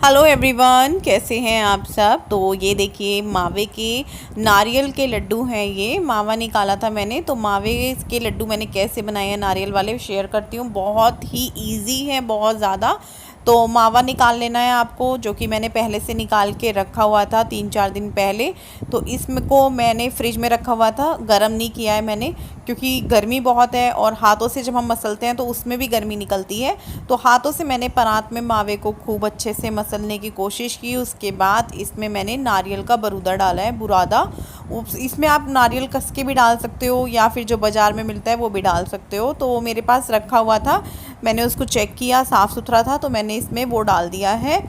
Hello everyone, कैसे हैं आप सब। तो ये देखिए मावे के नारियल के लड्डू हैं। ये मावा निकाला था मैंने, तो मावे के लड्डू मैंने कैसे बनाए हैं नारियल वाले शेयर करती हूँ। बहुत ही इजी है, बहुत ज़्यादा। तो मावा निकाल लेना है आपको, जो कि मैंने पहले से निकाल के रखा हुआ था 3-4 दिन पहले। तो इसमें को मैंने फ्रिज में रखा हुआ था, गरम नहीं किया है मैंने, क्योंकि गर्मी बहुत है और हाथों से जब हम मसलते हैं तो उसमें भी गर्मी निकलती है। तो हाथों से मैंने परात में मावे को खूब अच्छे से मसलने की कोशिश की। उसके बाद इसमें मैंने नारियल का बरूदा डाला है, बुरादा। इसमें आप नारियल कस के भी डाल सकते हो या फिर जो बाज़ार में मिलता है वो भी डाल सकते हो। तो वो मेरे पास रखा हुआ था, मैंने उसको चेक किया, साफ़ सुथरा था, तो मैंने इसमें वो डाल दिया है।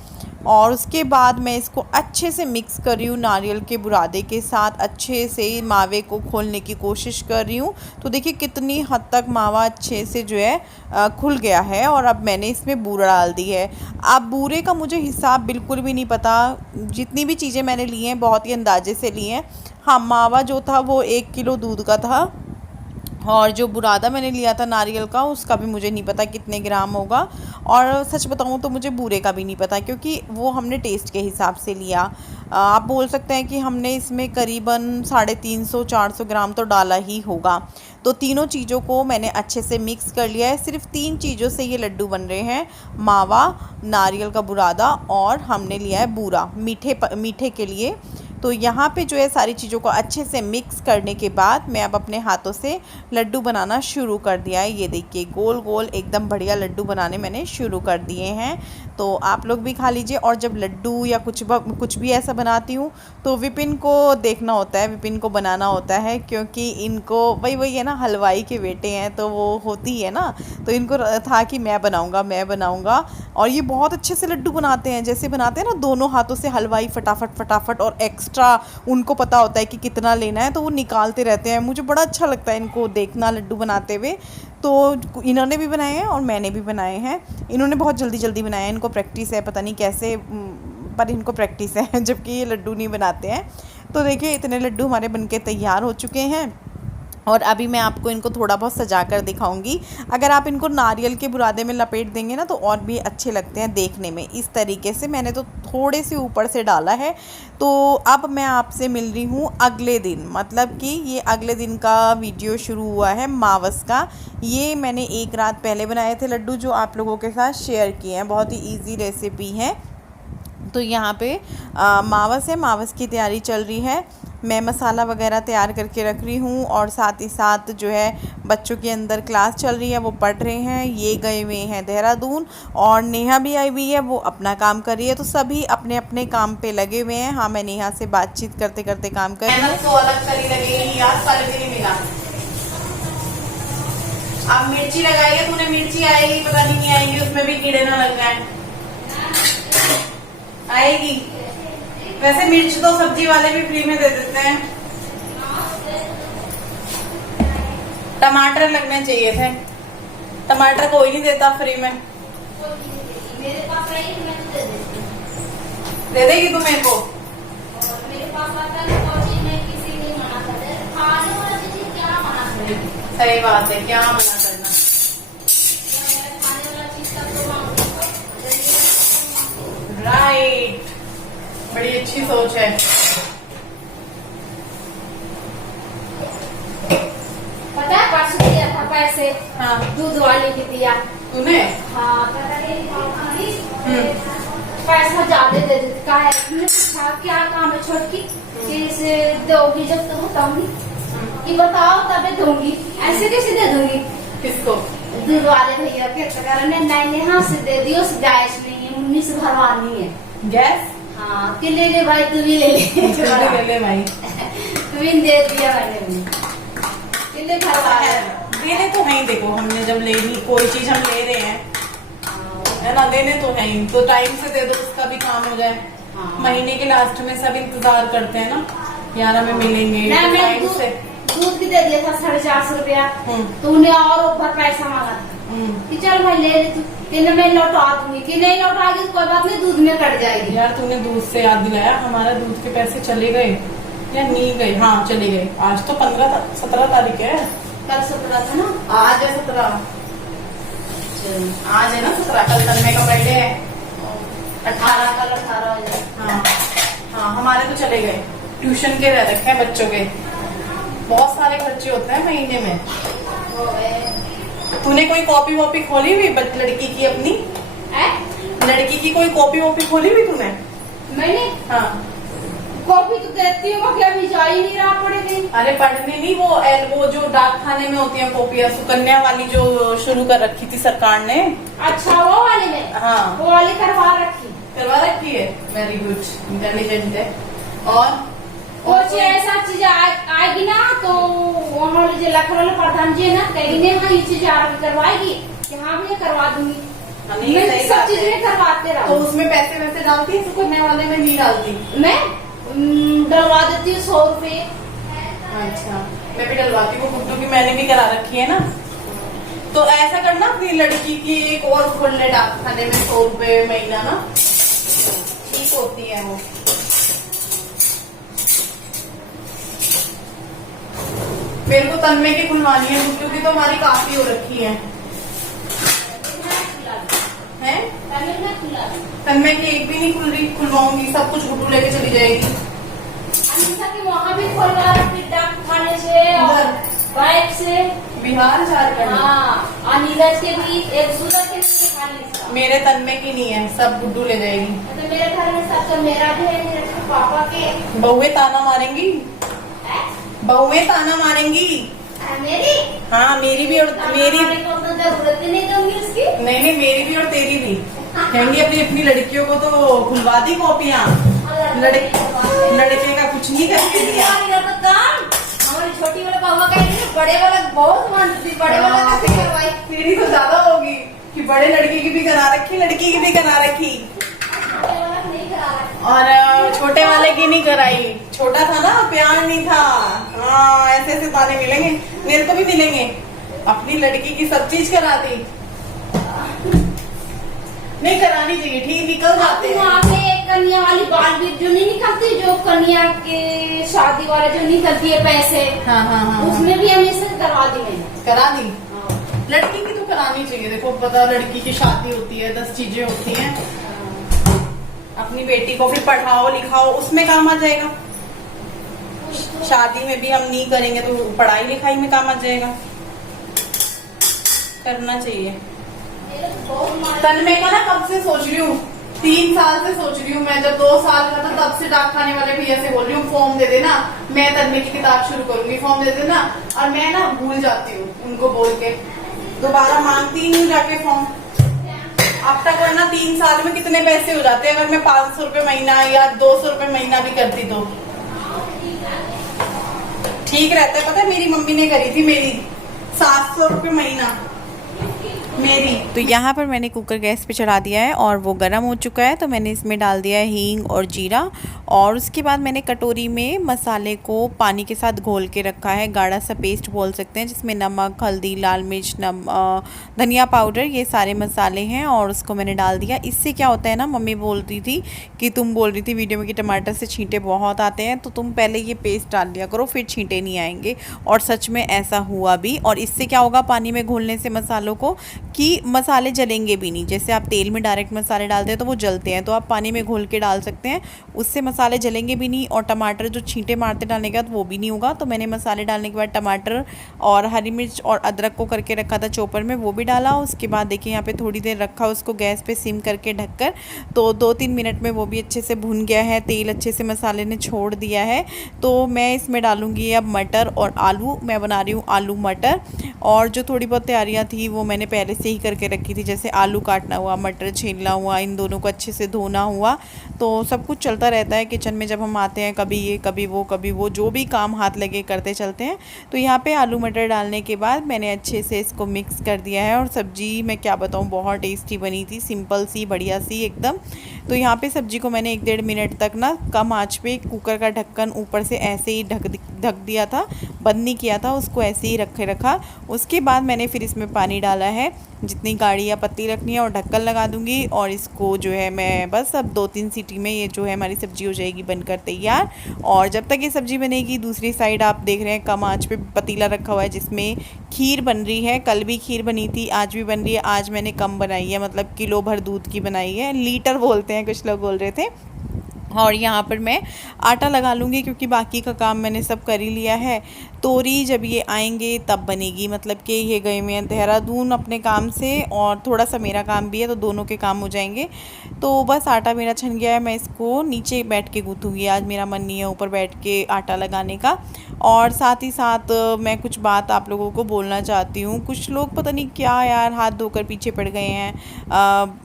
और उसके बाद मैं इसको अच्छे से मिक्स कर रही हूँ नारियल के बुरादे के साथ। अच्छे से मावे को खोलने की कोशिश कर रही हूँ। तो देखिए कितनी हद तक मावा अच्छे से जो है खुल गया है। और अब मैंने इसमें बूरा डाल दी है। अब बूरे का मुझे हिसाब बिल्कुल भी नहीं पता। जितनी भी चीज़ें मैंने ली हैं बहुत ही अंदाजे से ली हैं। हाँ, मावा जो था वो 1 किलो दूध का था, और जो बुरादा मैंने लिया था नारियल का उसका भी मुझे नहीं पता कितने ग्राम होगा। और सच बताऊँ तो मुझे बूरे का भी नहीं पता, क्योंकि वो हमने टेस्ट के हिसाब से लिया। आप बोल सकते हैं कि हमने इसमें करीबन 350-400 ग्राम तो डाला ही होगा। तो तीनों चीज़ों को मैंने अच्छे से मिक्स कर लिया है। सिर्फ 3 चीज़ों से ये लड्डू बन रहे हैं, मावा, नारियल का बुरादा और हमने लिया है बूरा मीठे के लिए। तो यहाँ पे जो है सारी चीज़ों को अच्छे से मिक्स करने के बाद मैं अब अपने हाथों से लड्डू बनाना शुरू कर दिया है। ये देखिए गोल गोल एकदम बढ़िया लड्डू बनाने मैंने शुरू कर दिए हैं। तो आप लोग भी खा लीजिए। और जब लड्डू या कुछ भी ऐसा बनाती हूँ तो विपिन को देखना होता है, विपिन को बनाना होता है, क्योंकि इनको वही है ना, हलवाई के बेटे हैं तो वो होती है ना। तो इनको था कि मैं बनाऊँगा। और ये बहुत अच्छे से लड्डू बनाते हैं, जैसे बनाते हैं ना दोनों हाथों से हलवाई, फटाफट। और एक्स्ट्रा उनको पता होता है कि कितना लेना है, तो वो निकालते रहते हैं। मुझे बड़ा अच्छा लगता है इनको देखना लड्डू बनाते हुए। तो इन्होंने भी बनाए हैं और मैंने भी बनाए हैं। इन्होंने बहुत जल्दी बनाए हैं, इनको प्रैक्टिस है, पता नहीं कैसे, पर इनको प्रैक्टिस है जबकि ये लड्डू नहीं बनाते हैं। तो देखिए इतने लड्डू हमारे बनके तैयार हो चुके हैं। और अभी मैं आपको इनको थोड़ा बहुत सजा कर दिखाऊंगी। अगर आप इनको नारियल के बुरादे में लपेट देंगे ना तो और भी अच्छे लगते हैं देखने में। इस तरीके से मैंने तो थोड़े से ऊपर से डाला है। तो अब मैं आपसे मिल रही हूँ अगले दिन, मतलब कि ये अगले दिन का वीडियो शुरू हुआ है मावस का। ये मैंने 1 रात पहले बनाए थे लड्डू, जो आप लोगों के साथ शेयर किए हैं। बहुत ही ईजी रेसिपी है। तो यहाँ पे मावस है, मावस की तैयारी चल रही है। मैं मसाला वगैरह तैयार करके रख रही हूँ, और साथ ही साथ जो है बच्चों के अंदर क्लास चल रही है, वो पढ़ रहे हैं। ये गए हुए हैं देहरादून, और नेहा भी आई हुई है, वो अपना काम कर रही है। तो सभी अपने अपने काम पे लगे हुए हैं। हाँ, मैं नेहा से बातचीत करते करते काम कर रही हूँ। तो अलग करी लगेगी, आज सारे दिन मिला। अब मिर्ची लगाई है तूने, मिर्ची आएगी, पता नहीं आएगी, उसमें भी कीड़े ना लग जाए। आएगी। वैसे मिर्च तो सब्जी वाले भी फ्री में दे देते हैं। टमाटर लगने चाहिए थे, टमाटर कोई नहीं देता फ्री में। मेरे पास आई मैं तो दे देती। दे देगी तू मेरे को? मेरे पास आता है तो चीज में किसी ने मना कर दे, खाने वाला चीज क्या मना करेगी। सही बात है, क्या मना करना। खाने वाला चीज का तो राइट, बड़ी अच्छी सोच है। पता है परसों दिया था पैसे। हाँ, दूध वाले की दिया तूने? हाँ, पैसा ज्यादा दे देती का है। मैंने पूछा क्या काम है छोटकी, कि इसे दोगी जब तो बताऊंगी, कि बताओ तबे दूंगी, ऐसे कैसे दे दूंगी। किसको? दूध वाले भैया के नहीं हाँ से दे दियो, गैस नहीं है, मुन्नी से भरवानी है गैस। हाँ, कि ले ले भाई, तू भी ले ले भाई। तू भी दे दिया मैंने भी, कि ले भरवा देने तो है ही। देखो हमने जब लेनी कोई चीज हम ले रहे हैं, है ना, देने तो है ही। तो टाइम से दे दो, उसका भी काम हो जाए। हाँ। महीने के लास्ट में सब इंतजार करते हैं ना, यार हमें मिलेंगे मैं टाइम से। दूध भी दे दिया था 450 रुपया। तो उन्हें और ऊपर पैसा मांगा था कि चल भाई ले ले तू, कि मैं लौटा दूंगी, कि नहीं लौटागी कोई बात नहीं, दूध में कट जाएगी। यार तूने दूध से याद दिलाया, हमारा दूध के पैसे चले गए या नहीं गए? हाँ चले गए। आज तो 17 तारीख है। कल 17 था ना, आज है 17। आज है ना 17, कल तन्मय का बर्थडे है। 18 कल 18 हो जाए। हाँ हाँ, हमारे तो चले गए, ट्यूशन के रह रखे हैं बच्चों के, बहुत सारे खर्चे होते हैं महीने में। हो गए। तूने कोई कॉपी वॉपी खोली हुई लड़की की अपनी? लड़की की कोई कॉपी वॉपी खोली हुई तूने? मैंने हाँ। कॉपी तो देती हूँ, क्या अभी जा ही नहीं रहा पड़ेगी। अरे पढ़ने नहीं, वो जो डाक खाने में होती है कॉपियाँ, सुकन्या वाली जो शुरू कर रखी थी सरकार ने। अच्छा, वो वाली में? हाँ, वो वाली करवा रखी है। वेरी गुड, इंटेलिजेंट है। और कुछ ऐसा चीज आएगी ना तो वहाँ जो लखनऊ प्रधान जी है ना, कहेंगे हाँ ये चीज करवाएगी कि हाँ भैया करवा दूंगी। मैं सब चीजें करवाते रहो। तो उसमें पैसे वैसे डालती है, सुकन्या वाले में नहीं डालती? मैं डलवा देती हूँ 100 रुपए। अच्छा, मैं भी डलवाती हूँ, गुड्डू की मैंने भी करा रखी है ना। तो ऐसा करना, अपनी लड़की की एक और खोल ले डाक खाने में, 100 रुपए महीना ना, ठीक होती है वो। मेरे को तन्मय की खुलवानी है, क्योंकि तो हमारी काफी हो रखी है। तन्मय की एक भी नहीं खुल रही, खुलवाऊंगी, सब कुछ गुड्डू लेके चली जाएगी। अनिशा की वहाँ भी खोलवा रखी, डाक खाने से और बाइक से। बिहार झारखंड। हाँ, नीरज के भी, एक सूरज के भी खाने। मेरे तन्मय की नहीं है, सब गुड्डू ले जाएगी। तो मेरे घर में सब, तो मेरा भी है, नीरज के पापा के। बहुएं ताना मारेंगी, बहुएं ताना मारेंगी। मेरी? हाँ, मेरी भी और मेरी। जरूरत ही नहीं दूंगी उसकी। नहीं, मेरी भी और तेरी भी। कहेंगी अपनी अपनी लड़कियों को तो खुलवा दी कॉपियाँ, लड़के का कुछ नहीं करके दिया। हमारी छोटी वाला पापा कहेंगे बड़े वाला बहुत मानती, बड़े वाला कैसे करवाई। तेरी तो ज्यादा होगी कि बड़े लड़के की भी करा रखी, लड़की की भी करा रखी, और छोटे वाले की नहीं कराई। छोटा था ना, प्यार नहीं था। हाँ, ऐसे ऐसे ताने मिलेंगे, मेरे को भी मिलेंगे। अपनी लड़की की सब चीज करा दी, नहीं करानी चाहिए, ठीक निकल जाते हैं। वहाँ पे कन्या वाली बाल भी जो नहीं निकलती, जो कन्या के शादी वाला जो निकलती है पैसे। हाँ, उसमें भी हमेशा करवा दी मैंने। करा दी। लड़की की तो करानी चाहिए। देखो, पता लड़की की शादी होती है, 10 चीजें होती हैं। अपनी बेटी को फिर पढ़ाओ लिखाओ, उसमें काम आ जाएगा। शादी में भी हम नहीं करेंगे तो पढ़ाई लिखाई में काम आ जाएगा। करना चाहिए। तन्मय का ना कब से सोच रही हूँ, 3 साल से सोच रही हूँ मैं। जब 2 साल का था तब से डाक खाने वाले भैया से बोल रही हूँ फॉर्म दे देना, मैं तन्मय की किताब शुरू करूंगी, फॉर्म दे देना। और मैं ना भूल जाती हूँ उनको बोल के, दोबारा मांगती नहीं जाके फॉर्म। अब तक वरना 3 साल में कितने पैसे हो जाते हैं अगर मैं 500 रुपए महीना या 200 रुपए महीना भी करती तो ठीक रहता है। पता है मेरी मम्मी ने करी थी, मेरी 700 रुपए महीना मेरी। तो यहाँ पर मैंने कुकर गैस पे चढ़ा दिया है और वो गर्म हो चुका है। तो मैंने इसमें डाल दिया है हींग और जीरा, और उसके बाद मैंने कटोरी में मसाले को पानी के साथ घोल के रखा है, गाढ़ा सा पेस्ट बोल सकते हैं, जिसमें नमक, हल्दी, लाल मिर्च, धनिया पाउडर, ये सारे मसाले हैं, और उसको मैंने डाल दिया। इससे क्या होता है ना, मम्मी बोल रही थी कि तुम बोल रही थी वीडियो में कि टमाटर से छींटे बहुत आते हैं, तो तुम पहले ये पेस्ट डाल दिया करो, फिर छींटे नहीं आएंगे। और सच में ऐसा हुआ भी। और इससे क्या होगा, पानी में घोलने से मसालों को, कि मसाले जलेंगे भी नहीं। जैसे आप तेल में डायरेक्ट मसाले डालते हैं तो वो जलते हैं, तो आप पानी में घोल के डाल सकते हैं, उससे मसाले जलेंगे भी नहीं। और टमाटर जो छींटे मारते डालने के बाद वो भी नहीं होगा। तो मैंने मसाले डालने के बाद टमाटर और हरी मिर्च और अदरक को करके रखा था चॉपर में, वो भी डाला। उसके बाद देखिए यहाँ पे थोड़ी देर रखा उसको गैस पे सिम करके ढककर, तो 2-3 मिनट में वो भी अच्छे से भुन गया है, तेल अच्छे से मसाले ने छोड़ दिया है। तो मैं इसमें डालूंगी अब मटर और आलू। मैं बना रही हूँ आलू मटर, और जो थोड़ी बहुत तैयारियाँ थी वो मैंने पहले से ही करके रखी थी, जैसे आलू काटना हुआ, मटर छीलना हुआ, इन दोनों को अच्छे से धोना हुआ। तो सब कुछ चलता रहता है किचन में, जब हम आते हैं कभी ये कभी वो जो भी काम हाथ लगे करते चलते हैं। तो यहाँ पे आलू मटर डालने के बाद मैंने अच्छे से इसको मिक्स कर दिया है, और सब्जी मैं क्या बताऊँ, बहुत टेस्टी बनी थी, सिंपल सी बढ़िया सी एकदम। तो यहाँ पे सब्जी को मैंने 1-1.5 मिनट तक ना कम आँच पे कुकर का ढक्कन ऊपर से ऐसे ही ढक दिया था, बंद नहीं किया था, उसको ऐसे ही रखा। उसके बाद मैंने फिर इसमें पानी डाला है, जितनी गाढ़ी या पत्ती रखनी है, और ढक्कन लगा दूंगी। और इसको जो है मैं बस अब 2-3 सीटी में ये जो है हमारी सब्ज़ी हो जाएगी बनकर तैयार। और जब तक ये सब्ज़ी बनेगी, दूसरी साइड आप देख रहे हैं कम आंच पे पतीला रखा हुआ है जिसमें खीर बन रही है। कल भी खीर बनी थी, आज भी बन रही है। आज मैंने कम बनाई है, मतलब किलो भर दूध की बनाई है, लीटर बोलते हैं कुछ लोग बोल रहे थे। और यहाँ पर मैं आटा लगा लूँगी क्योंकि बाकी का काम मैंने सब कर ही लिया है। तोरी जब ये आएंगे तब बनेगी, मतलब कि ये गए हुए हैं देहरादून अपने काम से, और थोड़ा सा मेरा काम भी है, तो दोनों के काम हो जाएंगे। तो बस आटा मेरा छन गया है, मैं इसको नीचे बैठ के गूँथूँगी। आज मेरा मन नहीं है ऊपर बैठ के आटा लगाने का। और साथ ही साथ मैं कुछ बात आप लोगों को बोलना चाहती हूँ। कुछ लोग पता नहीं क्या यार हाथ धोकर पीछे पड़ गए हैं,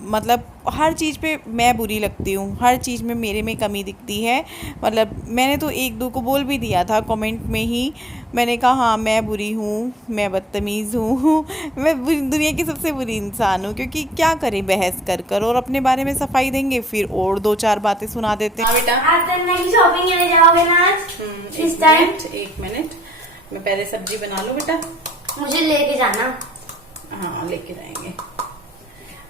मतलब हर चीज़ पे मैं बुरी लगती हूँ, हर चीज़ में मेरे में कमी दिखती है। मतलब मैंने तो 1-2 को बोल भी दिया था कमेंट में ही, मैंने कहा हाँ मैं बुरी हूँ, मैं बदतमीज़ हूँ, मैं दुनिया की सबसे बुरी इंसान हूँ। क्योंकि क्या करें बहस कर और अपने बारे में सफाई देंगे, फिर और 2-4 बातें सुना देते हैं। बेटा आज की शॉपिंग करने जाओगे ना आज? इस टाइम 1 मिनट, मैं पहले सब्जी बना लूँ बेटा। मुझे लेके जाना। हाँ लेके जाएंगे।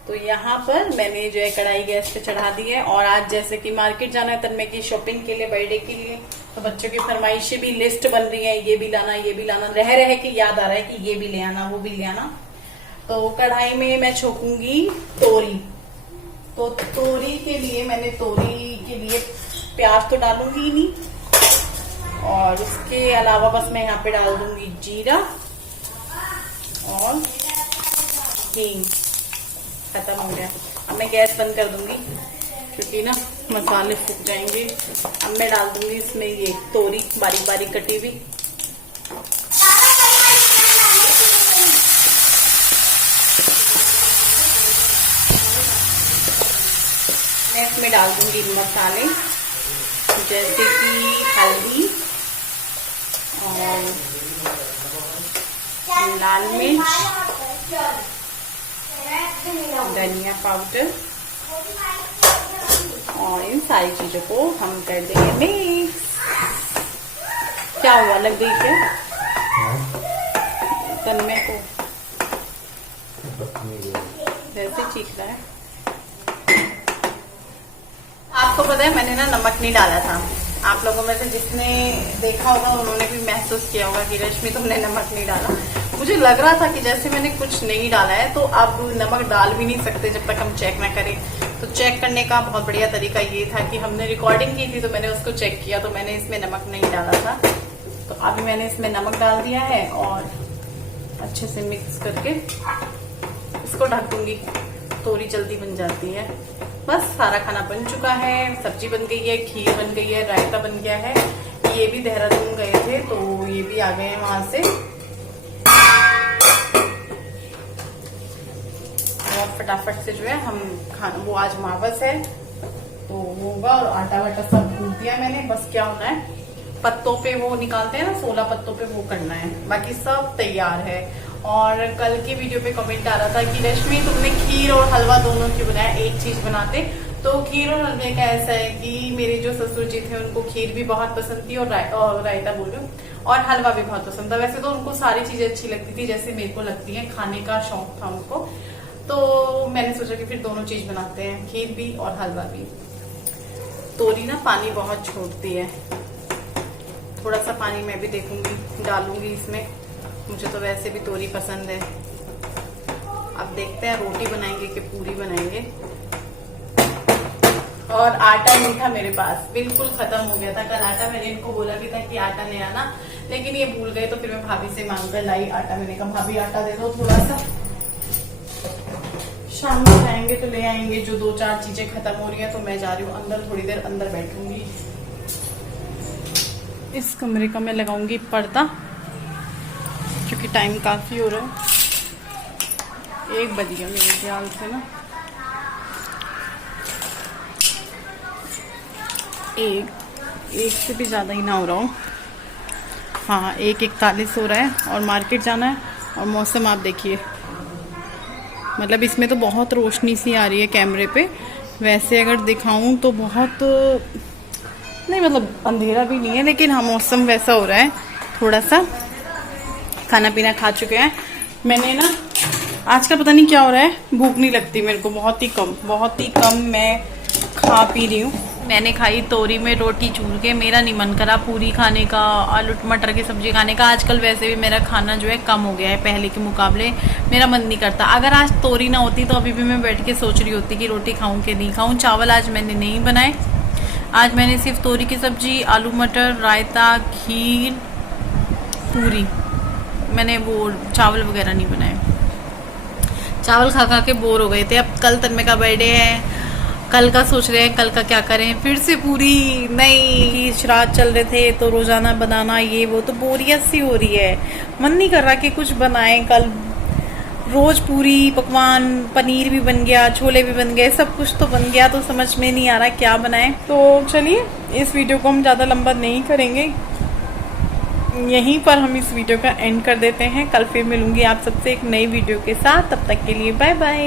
तो यहाँ पर मैंने जो है कढ़ाई गैस पे चढ़ा दी है। और आज जैसे कि मार्केट जाना है तन्मय की शॉपिंग के लिए, बर्थडे के लिए, तो बच्चों की फरमाइशें भी लिस्ट बन रही है, ये भी लाना ये भी लाना, रह के याद आ रहा है कि ये भी ले आना वो भी ले आना। तो कढ़ाई में मैं छोकूंगी तोरी। तो तोरी के लिए मैंने प्याज तो डालूंगी ही नहीं, और उसके अलावा बस मैं यहाँ पे डाल दूंगी जीरा और हींग। खत्म हो गया। अब मैं गैस बंद कर दूंगी क्योंकि ना मसाले फूक जाएंगे। अब मैं डाल दूंगी इसमें ये तोरी बारीक बारीक कटी हुई। मैं इसमें डाल दूंगी मसाले जैसे कि हल्दी और लाल मिर्च, धनिया पाउडर, और इन सारी चीजों को हम कर देंगे मिक्स। क्या हुआ, लग गई क्या तन्मय को? वैसे चीख रहा है। आपको पता है मैंने ना नमक नहीं डाला था। आप लोगों में से जिसने देखा होगा उन्होंने भी महसूस किया होगा कि रश्मि तुमने नमक नहीं डाला। मुझे लग रहा था कि जैसे मैंने कुछ नहीं डाला है, तो अब नमक डाल भी नहीं सकते जब तक हम चेक ना करें। तो चेक करने का बहुत बढ़िया तरीका ये था कि हमने रिकॉर्डिंग की थी तो मैंने उसको चेक किया, तो मैंने इसमें नमक नहीं डाला था। तो अभी मैंने इसमें नमक डाल दिया है और अच्छे से मिक्स करके इसको ढक दूंगी। तोरी जल्दी बन जाती है। बस सारा खाना बन चुका है, सब्जी बन गई है, खीर बन गई है, रायता बन गया है। ये भी देहरादून गए थे तो ये भी आ गए हैं वहां से। और फटाफट से जो है हम खाना, वो आज मावस है तो वो होगा, और आटा वाटा सब गूंथ दिया मैंने। बस क्या होना है, पत्तों पे वो निकालते हैं ना 16 पत्तों पे, वो करना है, बाकी सब तैयार है। और कल की वीडियो पे कमेंट आ रहा था कि रश्मि तुमने खीर और हलवा दोनों क्यों बनाया, एक चीज बनाते। तो खीर और हलवे का ऐसा है कि मेरे जो ससुर जी थे उनको खीर भी बहुत पसंद थी और रायता बोल रही हूँ, और हलवा भी बहुत पसंद था। वैसे तो उनको सारी चीजें अच्छी लगती थी जैसे मेरे को लगती है, खाने का शौक था उनको। तो मैंने सोचा कि फिर दोनों चीज बनाते हैं, खीर भी और हलवा भी। तोरी ना पानी बहुत छोड़ती है, थोड़ा सा पानी मैं भी देखूंगी डालूंगी इसमें। मुझे तो वैसे भी तोरी पसंद है। अब देखते हैं रोटी बनाएंगे कि पूरी बनाएंगे। और आटा नहीं था मेरे पास, बिल्कुल खत्म हो गया था कल आटा। मैंने इनको बोला भी था कि आटा ले आना, लेकिन ये भूल गए। तो फिर मैं भाभी से मांग कर लाई आटा। मैंने कहा भाभी आटा दे दो थोड़ा सा, शाम में जाएंगे तो ले आएंगे। जो 2-4 चीजें खत्म हो रही है, तो मैं जा रही हूँ अंदर, थोड़ी देर अंदर बैठूंगी। इस कमरे का मैं लगाऊंगी पर्दा क्योंकि टाइम काफी हो रहा है। 1 बज गया मेरे ख्याल से ना, 1 से भी ज्यादा ही ना हो रहा हूँ। हाँ 1:41 हो रहा है और मार्केट जाना है। और मौसम आप देखिए, मतलब इसमें तो बहुत रोशनी सी आ रही है कैमरे पे। वैसे अगर दिखाऊं तो बहुत नहीं, मतलब अंधेरा भी नहीं है, लेकिन हाँ मौसम वैसा हो रहा है थोड़ा सा खाना पीना खा चुके हैं। मैंने ना आजकल पता नहीं क्या हो रहा है, भूख नहीं लगती मेरे को, बहुत ही कम मैं खा पी रही हूँ। मैंने खाई तोरी में रोटी चूर के, मेरा नहीं मन करा पूरी खाने का, आलू मटर की सब्जी खाने का। आजकल वैसे भी मेरा खाना जो है कम हो गया है, पहले के मुकाबले मेरा मन नहीं करता। अगर आज तोरी ना होती तो अभी भी मैं बैठ के सोच रही होती कि रोटी खाऊं कि नहीं खाऊं। चावल आज मैंने नहीं बनाए, आज मैंने सिर्फ तोरी की सब्जी, आलू मटर, रायता, खीर, पूरी, मैंने वो चावल वगैरह नहीं बनाए। चावल खा खा के बोर हो गए थे। अब कल तन्मय का बर्थडे है, कल का सोच रहे हैं कल का क्या करें, फिर से पूरी नई श्राद्ध चल रहे थे तो रोजाना बनाना ये वो, तो बोरियत सी हो रही है, मन नहीं कर रहा कि कुछ बनाएं। कल रोज पूरी पकवान, पनीर भी बन गया, छोले भी बन गए, सब कुछ तो बन गया, तो समझ में नहीं आ रहा क्या बनाएं। तो चलिए इस वीडियो को हम ज़्यादा लंबा नहीं करेंगे, यहीं पर हम इस वीडियो का एंड कर देते हैं। कल फिर मिलूंगी आप सबसे एक नई वीडियो के साथ, तब तक के लिए बाय बाय।